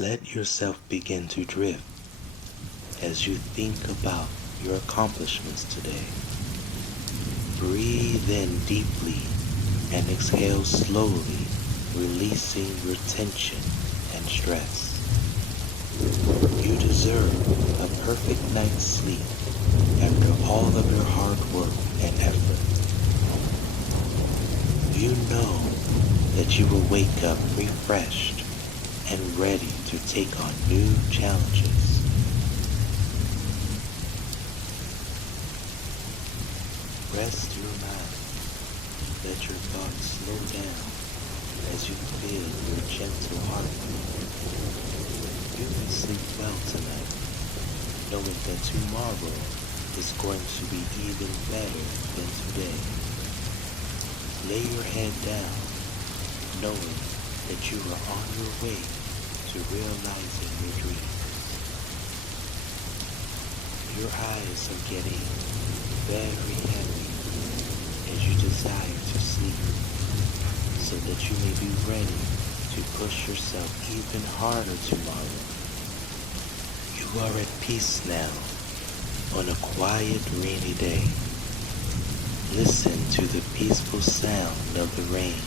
Let yourself begin to drift as you think about your accomplishments today. Breathe in deeply and exhale slowly, releasing your tension and stress. You deserve a perfect night's sleep after all of your hard work and effort. You know that you will wake up refreshed and ready to take on new challenges. Rest your mind. Let your thoughts slow down as you feel your gentle heartbeat. You can sleep well tonight, knowing that tomorrow is going to be even better than today. Lay your head down, knowing that you are on your way to realizing your dreams. Your eyes are getting very heavy as you desire to sleep, so that you may be ready to push yourself even harder tomorrow. You are at peace now on a quiet, rainy day. Listen to the peaceful sound of the rain.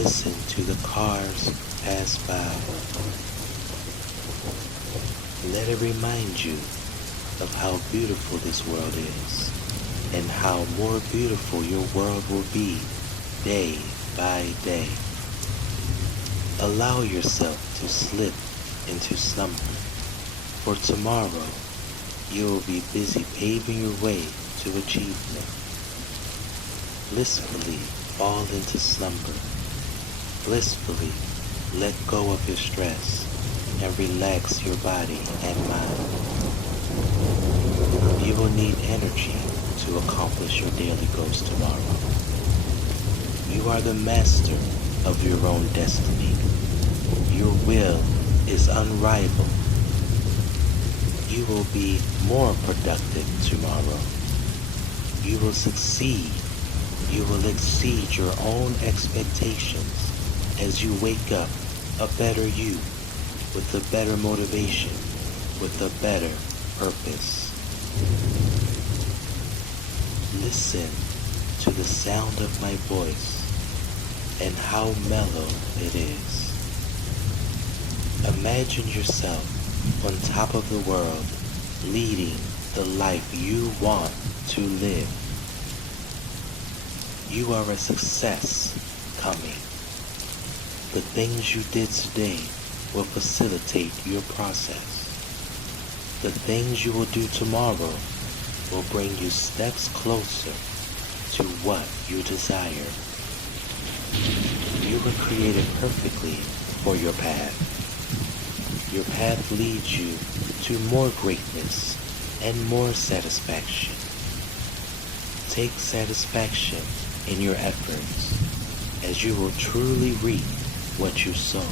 Listen to the cars pass by. Let it remind you of how beautiful this world is and how more beautiful your world will be day by day. Allow yourself to slip into slumber, for tomorrow you will be busy paving your way to achievement. Blissfully fall into slumber. Blissfully let go of your stress and relax your body and mind. You will need energy to accomplish your daily goals tomorrow. You are the master of your own destiny. Your will is unrivaled. You will be more productive tomorrow. You will succeed. You will exceed your own expectations as you wake up a better you, with a better motivation, with a better purpose. Listen to the sound of my voice and how mellow it is. Imagine yourself on top of the world, leading the life you want to live. You are a success coming. The things you did today will facilitate your process. The things you will do tomorrow will bring you steps closer to what you desire. You were created perfectly for your path. Your path leads you to more greatness and more satisfaction. Take satisfaction in your efforts, as you will truly reap what you sow.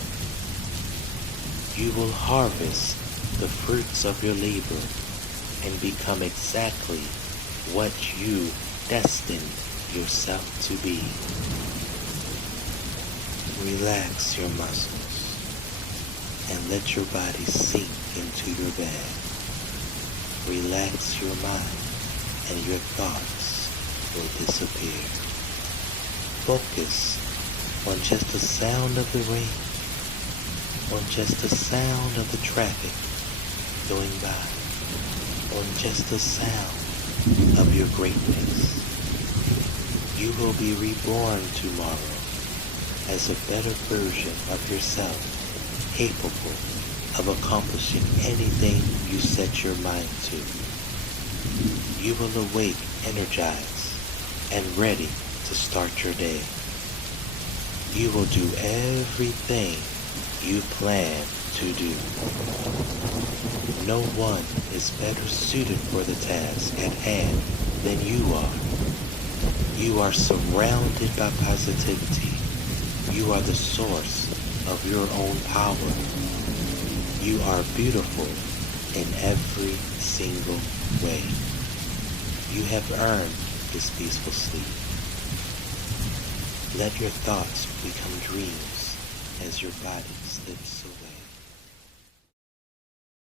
You will harvest the fruits of your labor and become exactly what you destined yourself to be. Relax your muscles and let your body sink into your bed. Relax your mind and your thoughts will disappear. Focus on just the sound of the rain, on just the sound of the traffic going by, on just the sound of your greatness. You will be reborn tomorrow as a better version of yourself, capable of accomplishing anything you set your mind to. You will awake energized and ready to start your day. You will do everything you plan to do. No one is better suited for the task at hand than you are. You are surrounded by positivity. You are the source of your own power. You are beautiful in every single way. You have earned this peaceful sleep. Let your thoughts become dreams as your body slips away.